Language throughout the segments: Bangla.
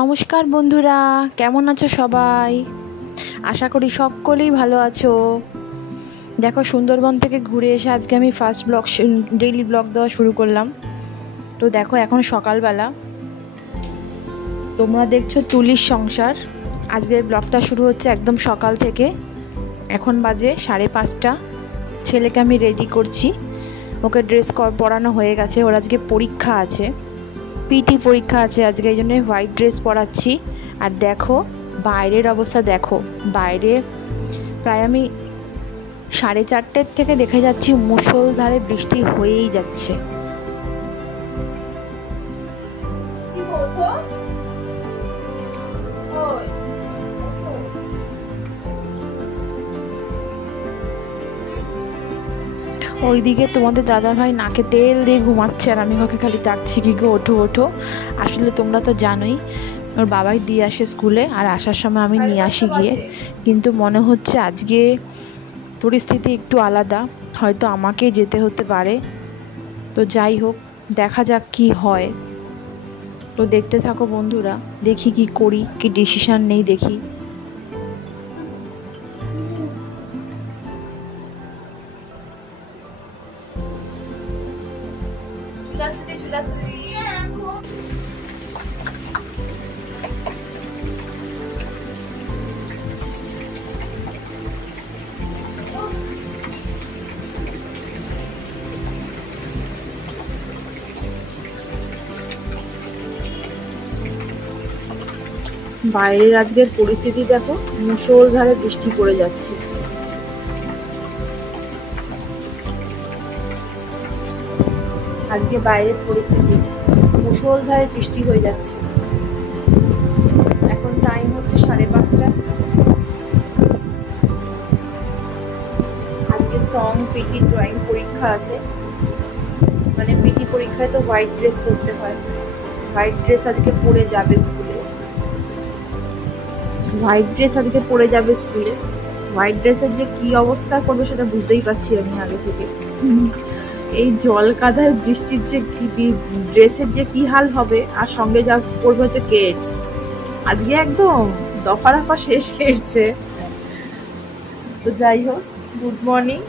নমস্কার বন্ধুরা, কেমন আছো সবাই? আশা করি সকলেই ভালো আছো। দেখো, সুন্দরবন থেকে ঘুরে এসে আজকে আমি ফার্স্ট ডেইলি ব্লগ দেওয়া শুরু করলাম। তো দেখো, এখন সকালবেলা, তোমরা দেখছো তুলির সংসার। আজকের ব্লগটা শুরু হচ্ছে একদম সকাল থেকে। এখন বাজে 5:30। ছেলেকে আমি রেডি করছি, ওকে ড্রেস পরানো হয়ে গেছে। ওর আজকে পরীক্ষা আছে, পিটি পরীক্ষা আছে আজকে, এই জন্য হোয়াইট ড্রেস পরাচ্ছি। আর দেখো বাইরের অবস্থা, দেখো বাইরে প্রায় আমি 4:30 থেকে দেখে যাচ্ছি মুষলধারে বৃষ্টি হয়েই যাচ্ছে। ওইদিকে তোমাদের দাদাভাই নাকে তেল দিয়ে ঘুমাচ্ছে, আর আমি ওকে খালি ডাকছি কি গো, ওঠো ওঠো। আসলে তোমরা তো জানোই, ওর বাবাই দিয়ে আসে স্কুলে, আর আসার সময় আমি নিয়ে আসি গিয়ে। কিন্তু মনে হচ্ছে আজকে পরিস্থিতি একটু আলাদা, হয়তো আমাকেই যেতে হতে পারে। তো যাই হোক, দেখা যাক কি হয়। তো দেখতে থাকো বন্ধুরা, দেখি কি করি, কি ডিসিশন নেই দেখি। বাইরের আজকের পরিস্থিতি দেখো, মুষলধারে বৃষ্টি পড়ে যাচ্ছে। আজকে বাইরের পরিস্থিতি মুষলধারে বৃষ্টি হয়ে যাচ্ছে। এখন টাইম হচ্ছে 5:30। আজকে সং, পিটি, ড্রয়িং পরীক্ষা আছে। মানে পিটি পরীক্ষায় তো হোয়াইট ড্রেস পরতে হয়। হোয়াইট ড্রেস আজকে পরে যাবে স্কুলে। হোয়াইট ড্রেসের যে কি অবস্থা করবে সেটা বুঝতেই পারছি আমি আগে থেকে। এই জল কাদায় বৃষ্টির যে কি ড্রেসের যে কি হাল হবে, আর সঙ্গে যা পড়বে হচ্ছে কেডস। আজকে একদম দফা রফা শেষ খেয়েছে। তো যাই হোক, গুড মর্নিং।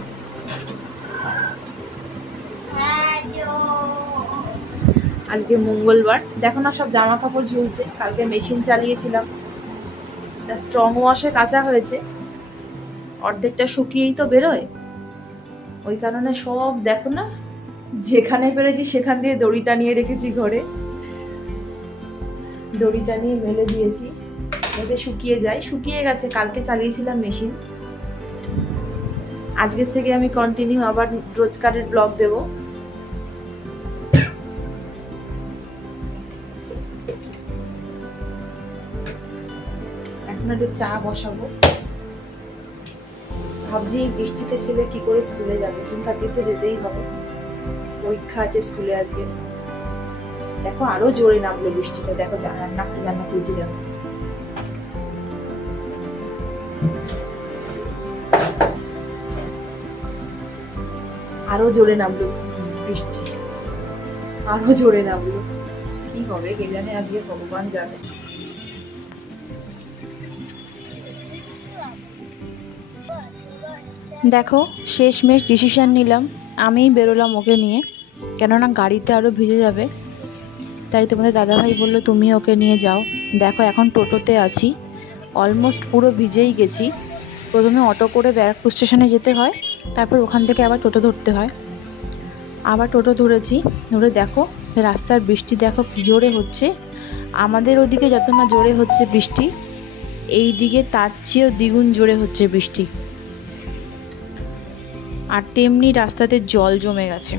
আজকে মঙ্গলবার, দেখো না সব জামা কাপড় ঝুলছে। কালকে মেশিন চালিয়েছিলাম, স্ট্রং ওয়াশে কাচা হয়েছে, অর্ধেকটা শুকিয়েই তো বেরোয়। ওই কারণে সব দেখো না, যেখানে পেরেছি সেখান দিয়ে দড়ি টানিয়ে রেখেছি ঘরে। দড়ি টানিয়ে মেলে দিয়েছি যাতে শুকিয়ে যায়। শুকিয়ে গেছে, কালকে চালিয়েছিলাম মেশিন। আজকের থেকে আমি কন্টিনিউ আবার রোজকারের ব্লগ দেব। এখন একটু চা বসাবো। ভাবছি বৃষ্টিতে ছেলে কি করে স্কুলে যাবে, কিন্তু আজকে তো যেতেই হবে, পরীক্ষা আছে স্কুলে আজকে। দেখো আরো জোরে নামলো বৃষ্টিটা, দেখো জান্নাত খুলছি, দেখো আরো জোরে নামলো বৃষ্টি, আরো জোরে নামলো। কি হবে কে জানে, আজকে ভগবান জানে। দেখো শেষমেশ ডিসিশন নিলাম, আমিই বেরোলাম ওকে নিয়ে, কেননা গাড়িতে আরও ভিজে যাবে। তাই তোমাদের দাদাভাই বললো তুমি ওকে নিয়ে যাও। দেখো এখন টোটোতে আছি, অলমোস্ট পুরো ভিজেই গেছি। প্রথমে অটো করে ব্যারাকপুর স্টেশনে যেতে হয়, তারপর ওখান থেকে আবার টোটো ধরতে হয়। আবার টোটো ধরেছি, ধরে দেখো রাস্তার বৃষ্টি দেখো কি জোরে হচ্ছে। আমাদের ওদিকে যত না জোরে হচ্ছে বৃষ্টি, এই দিকে তার চেয়েও দ্বিগুণ জোরে হচ্ছে বৃষ্টি। আর তেমনি রাস্তাতে জল জমে গেছে।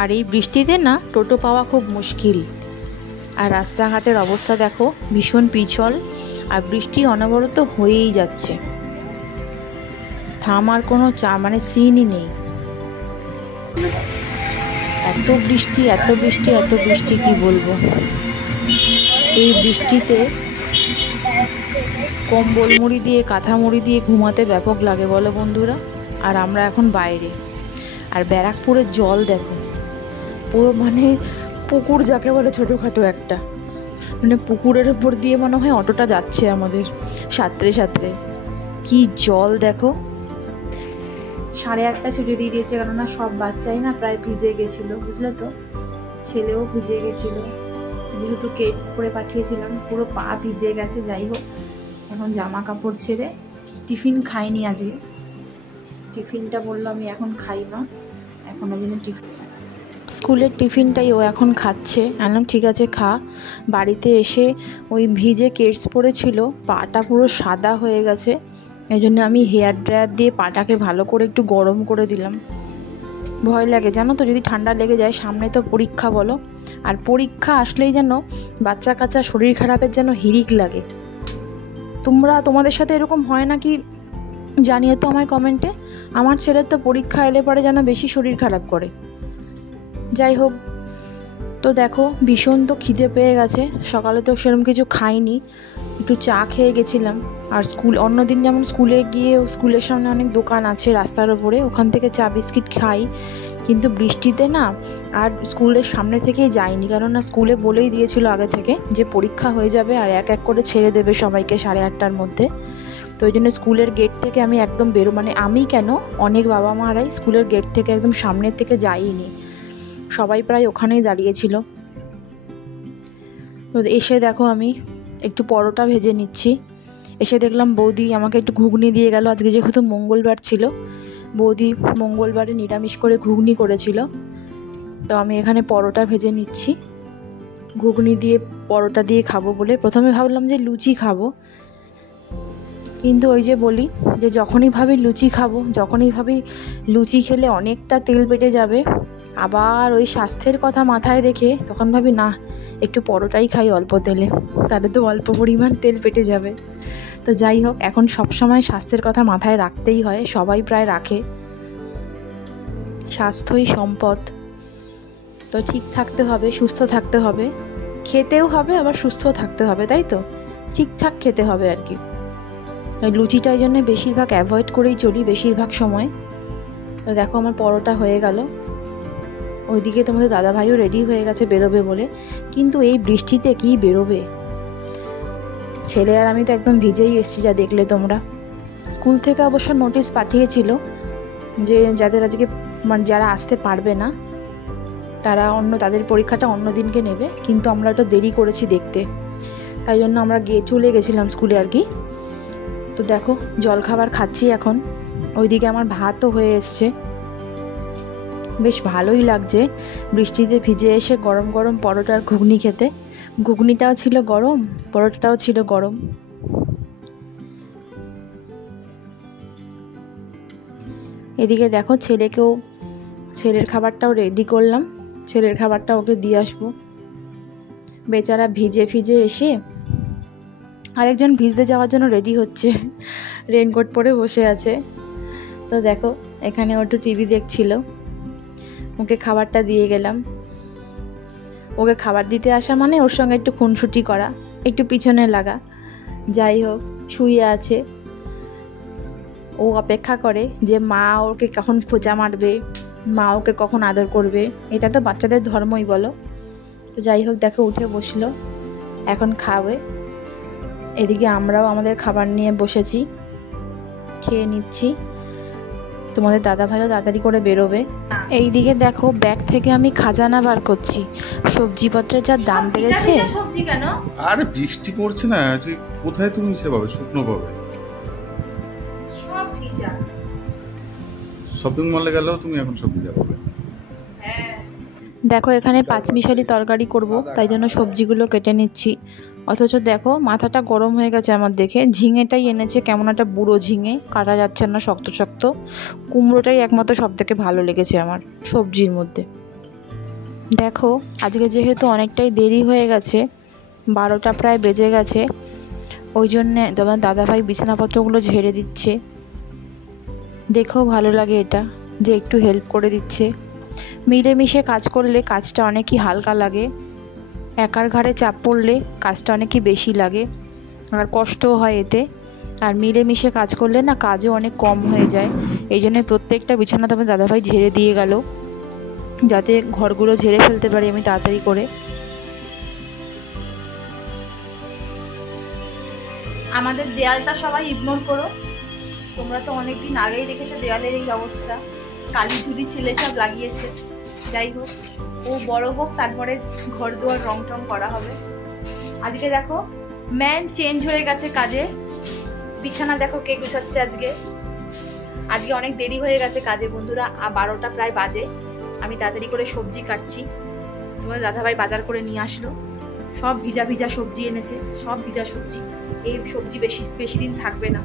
আর এই বৃষ্টিতে না টোটো পাওয়া খুব মুশকিল। আর রাস্তাঘাটের অবস্থা দেখো, ভীষণ পিছল, আর বৃষ্টি অনবরত হয়েই যাচ্ছে, থামার কোনো সিনই নেই। এত বৃষ্টি কি বলবো। এই বৃষ্টিতে কম্বল মুড়ি দিয়ে, কাঁথা মুড়ি দিয়ে ঘুমাতে ব্যাপক লাগে বলো বন্ধুরা। আর আমরা এখন বাইরে, আর ব্যারাকপুরের জল দেখো, পুরো পুকুর যাকে বলে ছোটোখাটো একটা, মানে পুকুরের উপর দিয়ে মনে হয় অটোটা যাচ্ছে আমাদের সাঁতরে সাঁতরে। কি জল দেখো। 1:30 ছুটি দিয়ে দিয়েছে, কেননা সব বাচ্চাই না প্রায় ভিজে গেছিলো, বুঝলে তো, ছেলেও ভিজে গেছিলো, যেহেতু কেটস করে পাঠিয়েছিলাম, পুরো পা ভিজে গেছে। যাই হোক, এখন জামা কাপড় ছেড়ে, টিফিন খাইনি আজকে, টিফিনটা বললো আমি এখন খাই না, এখন ওই জন্য স্কুলের টিফিনটাই ও এখন খাচ্ছে। আনলাম ঠিক আছে খা। বাড়িতে এসে ওই ভিজে কেটস পড়েছিল, পাটা পুরো সাদা হয়ে গেছে, এই জন্য আমি হেয়ার ড্রায়ার দিয়ে পাটাকে ভালো করে একটু গরম করে দিলাম। ভয় লাগে জানো তো, যদি ঠান্ডা লেগে যায়, সামনে তো পরীক্ষা বলো, আর পরীক্ষা আসলেই যেন বাচ্চা কাচ্চা শরীর খারাপের যেন হিড়িক লাগে। তোমাদের সাথে এরকম হয় নাকি জানিয়ে তো আমায় কমেন্টে। আমার ছেলের তো পরীক্ষা এলে পরে যেন বেশি শরীর খারাপ করে। যাই হোক, তো দেখো ভীষণ তো খিদে পেয়ে গেছে, সকালে তো সেরকম কিছু খাইনি, একটু চা খেয়ে গেছিলাম। আর অন্যদিন যেমন স্কুলে গিয়ে, স্কুলের সামনে অনেক দোকান আছে রাস্তার ওপরে, ওখান থেকে চা বিস্কিট খাই, কিন্তু বৃষ্টিতে না আর স্কুলের সামনে থেকেই যাইনি, কেননা স্কুলে বলেই দিয়েছিল আগে থেকে যে পরীক্ষা হয়ে যাবে আর এক এক করে ছেড়ে দেবে সবাইকে 8:30টার মধ্যে। তো ওই জন্য স্কুলের গেট থেকে আমি একদম মানে আমি কেন, অনেক বাবা মারাই স্কুলের গেট থেকে একদম সামনের থেকে যাইনি, সবাই প্রায় ওখানেই দাঁড়িয়েছিল। তো এসে দেখো আমি একটু পরোটা ভেজে নিচ্ছি। এসে দেখলাম বৌদি আমাকে একটু ঘুগনি দিয়ে গেল, আজকে যেহেতু মঙ্গলবার ছিল, বৌদি মঙ্গলবারে নিরামিষ করে ঘুগনি করেছিল। তো আমি এখানে পরোটা ভেজে নিচ্ছি, ঘুগনি দিয়ে পরোটা দিয়ে খাবো বলে। প্রথমে ভাবলাম যে লুচি খাবো, কিন্তু ওই যে বলি যে যখনই ভাবি লুচি খাবো, যখনই ভাবি লুচি খেলে অনেকটা তেল বেটে যাবে, আবার ওই স্বাস্থ্যের কথা মাথায় রেখে তখন ভাবি না, একটু পরোটাই খাই অল্প তেলে, তাহলে তো অল্প পরিমাণ তেল পেটে যাবে। তো যাই হোক, এখন সবসময় স্বাস্থ্যের কথা মাথায় রাখতেই হয়, সবাই প্রায় রাখে, স্বাস্থ্যই সম্পদ। তো ঠিক থাকতে হবে, সুস্থ থাকতে হবে, খেতেও হবে আবার সুস্থ থাকতে হবে, তাই তো, ঠিকঠাক খেতে হবে আর কি। লুচিটা এই জন্য বেশিরভাগ অ্যাভয়েড করেই চলি বেশিরভাগ সময়। তো দেখো আমার পরোটা হয়ে গেল, ওইদিকে তোমাদের দাদাভাইও রেডি হয়ে গেছে বেরোবে বলে, কিন্তু এই বৃষ্টিতে কি বেরোবে, ছেলে আর আমি তো একদম ভিজেই এসেছি, যা দেখলে তোমরা। স্কুল থেকে অবশ্য নোটিশ পাঠিয়েছিল যে যাদের আজকে মানে যারা আসতে পারবে না তারা তাদের পরীক্ষাটা অন্য দিনকে নেবে, কিন্তু আমরা একটু দেরি করেছি দেখতে, তাই জন্য আমরা চলে গেছিলাম স্কুলে আর কি। তো দেখো জলখাবার খাচ্ছি এখন, ওইদিকে আমার ভাতও হয়ে এসছে, বেশ ভালোই লাগছে বৃষ্টিতে ভিজে এসে গরম গরম পরোটার ঘুগনি খেতে। ঘুগনিটাও ছিল গরম, পরোটাটাও ছিল গরম। এদিকে দেখো ছেলের খাবারটাও রেডি করলাম, ছেলের খাবারটা ওকে দিয়ে আসবো। বেচারা ভিজে ভিজে এসে আরেকজন ভিজতে যাওয়ার জন্য রেডি হচ্ছে, রেনকোট পরে বসে আছে। তো দেখো এখানে ও একটু টিভি দেখছিল, ওকে খাবারটা দিয়ে গেলাম। ওকে খাবার দিতে আসা মানে ওর সঙ্গে একটু খুনসুটি করা, একটু পিছনে লাগা। যাই হোক, শুয়ে আছে, ও অপেক্ষা করে যে মা ওকে কখন খোঁচা মারবে, মা ওকে কখন আদর করবে, এটা তো বাচ্চাদের ধর্মই বলো। তো যাই হোক দেখো উঠে বসলো, এখন খাবে। এদিকে আমরাও আমাদের খাবার নিয়ে বসেছি, খেয়ে নিচ্ছি। তোমাদের দাদাভাইও তাড়াতাড়ি করে বেরোবে। এইদিকে দেখো ব্যাগ থেকে আমি খাজানা বার করছি, সবজিপত্রের যা দাম বেড়েছে। সবজি কেন? আরে বৃষ্টি পড়ছে না, যে কোথায় তুমি সেভাবে শুকনো পাবে? সব ভিজা। শপিং মলে গেলেও তুমি এখন সব ভিজা পাবে। দেখো এখানে পাঁচমিশালি তরকারি করব, তাই জন্য সবজিগুলো কেটে নিচ্ছি। অথচ দেখো মাথাটা গরম হয়ে গেছে আমার দেখে। ঝিঙেটাই এনেছে, কেমন একটা বুড়ো ঝিঙে, কাটা যাচ্ছে না, শক্ত শক্ত। কুমড়োটাই একমাত্র সব থেকে ভালো লেগেছে আমার সবজির মধ্যে। দেখো আজকে যেহেতু অনেকটাই দেরি হয়ে গেছে, 12টা প্রায় বেজে গেছে, ওই জন্যে তোমার দাদাভাই বিছানাপত্রগুলো ঝেড়ে দিচ্ছে। দেখেও ভালো লাগে এটা, যে একটু হেল্প করে দিচ্ছে। মিলেমিশে কাজ করলে কাজটা অনেকই হালকা লাগে, একার ঘাড়ে চাপ পড়লে কাজটা অনেকই বেশি লাগে আর কষ্টও হয় এতে। আর মিলেমিশে কাজ করলে না কাজও অনেক কম হয়ে যায়। এই জন্য প্রত্যেকটা বিছানা তোমার দাদাভাই ঝেড়ে দিয়ে গেল, যাতে ঘরগুলো ঝেড়ে ফেলতে পারি আমি তাড়াতাড়ি করে। আমাদের দেয়ালটা সবাই ইগনোর করো, তোমরা তো অনেকদিন আগেই দেখেছো দেয়ালের এই অবস্থা, কালি ঝুলি ছেলে সব লাগিয়েছে। যাই হোক, ও বড় হোক, তারপরে ঘর দুয়ার রং টং করা হবে। আজকে দেখো ম্যান চেঞ্জ হয়ে গেছে কাজে, বিছানা দেখো কে গুছাচ্ছে আজকে। আজকে অনেক দেরি হয়ে গেছে কাজে বন্ধুরা, 12টা প্রায় বাজে। আমি তাড়াতাড়ি করে সবজি কাটছি। তোমার দাদাভাই বাজার করে নিয়ে আসলো, সব ভিজা ভিজা সবজি এনেছে, সব ভিজা সবজি। এই সবজি বেশি দিন থাকবে না,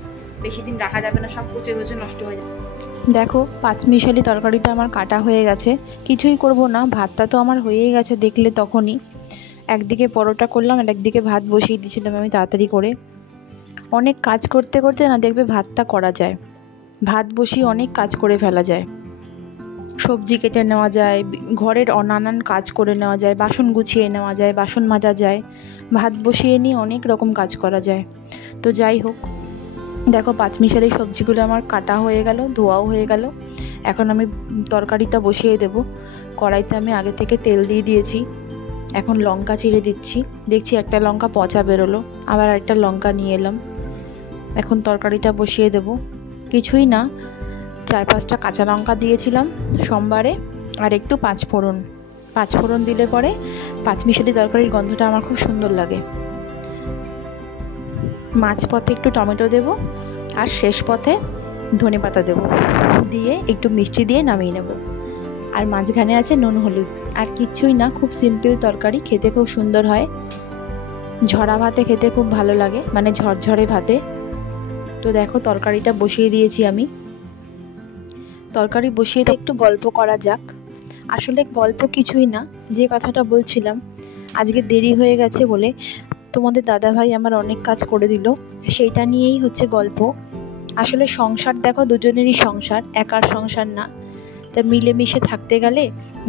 বেশি দিন রাখা যাবে না, সব পচে পচে নষ্ট হয়ে যাবে। দেখো পাঁচমিশালি তরকারিটা আমার কাটা হয়ে গেছে, কিছুই করব না, ভাতটা তো আমার হয়েই গেছে দেখলে তখনই। একদিকে পরোটা করলাম আর একদিকে ভাত বসিয়ে দিয়েছিলাম আমি তাড়াতাড়ি করে। অনেক কাজ করতে করতে না দেখবে ভাতটা করা যায়, ভাত বসিয়ে অনেক কাজ করে ফেলা যায়, সবজি কেটে নেওয়া যায়, ঘরের নানান কাজ করে নেওয়া যায়, বাসন গুছিয়ে নেওয়া যায়, বাসন মাজা যায়, ভাত বসিয়ে নিয়ে অনেক রকম কাজ করা যায়। তো যাই হোক, দেখো পাঁচমিশালি সবজিগুলো আমার কাটা হয়ে গেল, ধোয়াও হয়ে গেল। এখন আমি তরকারিটা বসিয়ে দেব। কড়াইতে আমি আগে থেকে তেল দিয়ে দিয়েছি, এখন লঙ্কা চিড়ে দিচ্ছি। দেখছি একটা লঙ্কা পচা বেরোলো, আবার একটা লঙ্কা নিয়ে এলাম। এখন তরকারিটা বসিয়ে দেব। কিছুই না, 4-5টা কাঁচা লঙ্কা দিয়েছিলাম সোমবারে, আর একটু পাঁচফোড়ন দিলে পরে পাঁচমিশালি তরকারির গন্ধটা আমার খুব সুন্দর লাগে। মাঝ পথে একটু টমেটো দেব, আর শেষ পথে ধনেপাতা দেব, দিয়ে একটু মিষ্টি দিয়ে নামিয়ে নেব। আর মাঝখানে আছে নুন হলুদ, আর কিচ্ছুই না। খুব সিম্পল তরকারি, খেতে খুব সুন্দর হয়। ঝরা ভাতে খেতে খুব ভালো লাগে, মানে ঝরঝরে ভাতে। তো দেখো তরকারিটা বসিয়ে দিয়েছি আমি। তরকারি বসিয়ে দিয়ে একটু গল্প করা যাক। আসলে গল্প কিছুই না, যে কথাটা বলছিলাম, আজকে দেরি হয়ে গেছে বলে তোমাদের দাদাভাই আমার অনেক কাজ করে দিল, সেইটা নিয়েই হচ্ছে গল্প। আসলে সংসার দেখো দুজনেরই সংসার, একার সংসার না। তা মিলেমিশে থাকতে গেলে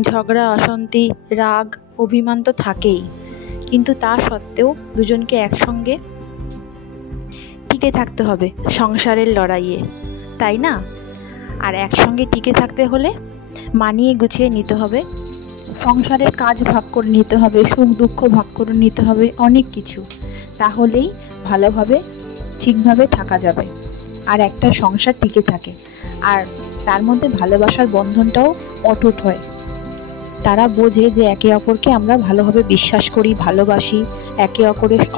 ঝগড়া, অশান্তি, রাগ, অভিমান তো থাকেই, কিন্তু তা সত্ত্বেও দুজনকে একসঙ্গে টিকে থাকতে হবে সংসারের লড়াইয়ে, তাই না? আর একসঙ্গে টিকে থাকতে হলে মানিয়ে গুছিয়ে নিতে হবে, সংসারের কাজ ভাগ করে নিতে হবে, সুখ দুঃখ ভাগ করে নিতে হবে, অনেক কিছু। তাহলেই ভালোভাবে ঠিকভাবে থাকা যাবে, আর একটা সংসার টিকে থাকে। আর তার মধ্যে ভালোবাসার বন্ধনটাও অটুট হয়। তারা বোঝে যে একে অপরকে আমরা ভালোভাবে বিশ্বাস করি, ভালোবাসি, একে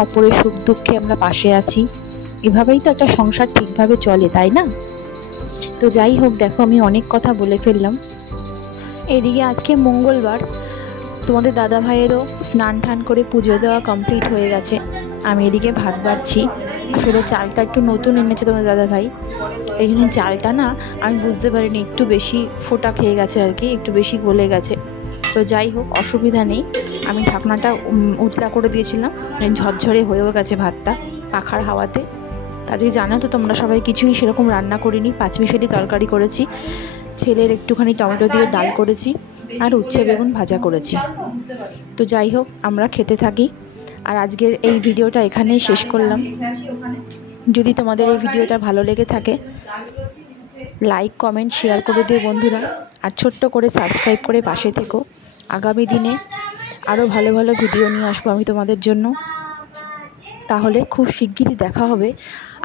অপরের সুখ দুঃখে আমরা পাশে আছি। এভাবেই তো একটা সংসার ঠিকভাবে চলে, তাই না? তো যাই হোক, দেখো আমি অনেক কথা বলে ফেললাম। এদিকে আজকে মঙ্গলবার, তোমাদের দাদা ভাইয়েরও স্নান টান করে পুজো দেওয়া কমপ্লিট হয়ে গেছে। আমি এদিকে ভাত বাড়ছি। আসলে চালটা একটু নতুন এনেছে তোমাদের দাদা ভাই, এই জন্য চালটা না আমি বুঝতে পারিনি, একটু বেশি ফোঁটা খেয়ে গেছে আর কি, একটু বেশি গলে গেছে। তো যাই হোক, অসুবিধা নেই। আমি ঢাকনাটা উতলা করে দিয়েছিলাম, ঝরঝরে হয়েও গেছে ভাতটা পাখার হাওয়াতে। আজকে জানো তো তোমরা সবাই, কিছুই সেরকম রান্না করিনি, পাঁচমিশালি তরকারি করেছি, ছেলের একটুখানি টমেটো দিয়ে ডাল করেছি, আর উচ্ছে বেগুন ভাজা করেছি। তো যাই হোক, আমরা খেতে থাকি। আর আজকের এই ভিডিওটা এখানেই শেষ করলাম। যদি তোমাদের এই ভিডিওটা ভালো লেগে থাকে, লাইক কমেন্ট শেয়ার করে দিও বন্ধুরা, আর ছোট্ট করে সাবস্ক্রাইব করে পাশে থেকো। আগামী দিনে আরও ভালো ভালো ভিডিও নিয়ে আসবো আমি তোমাদের জন্য। তাহলে খুব শিগগিরই দেখা হবে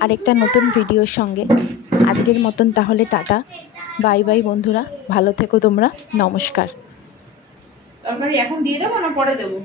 আরেকটা নতুন ভিডিওর সঙ্গে। আজকের মতন তাহলে টাটা, বাই বাই বন্ধুরা, ভালো থেকো তোমরা, নমস্কার। তরকারি এখন দিয়ে দেবো না পরে দেবো?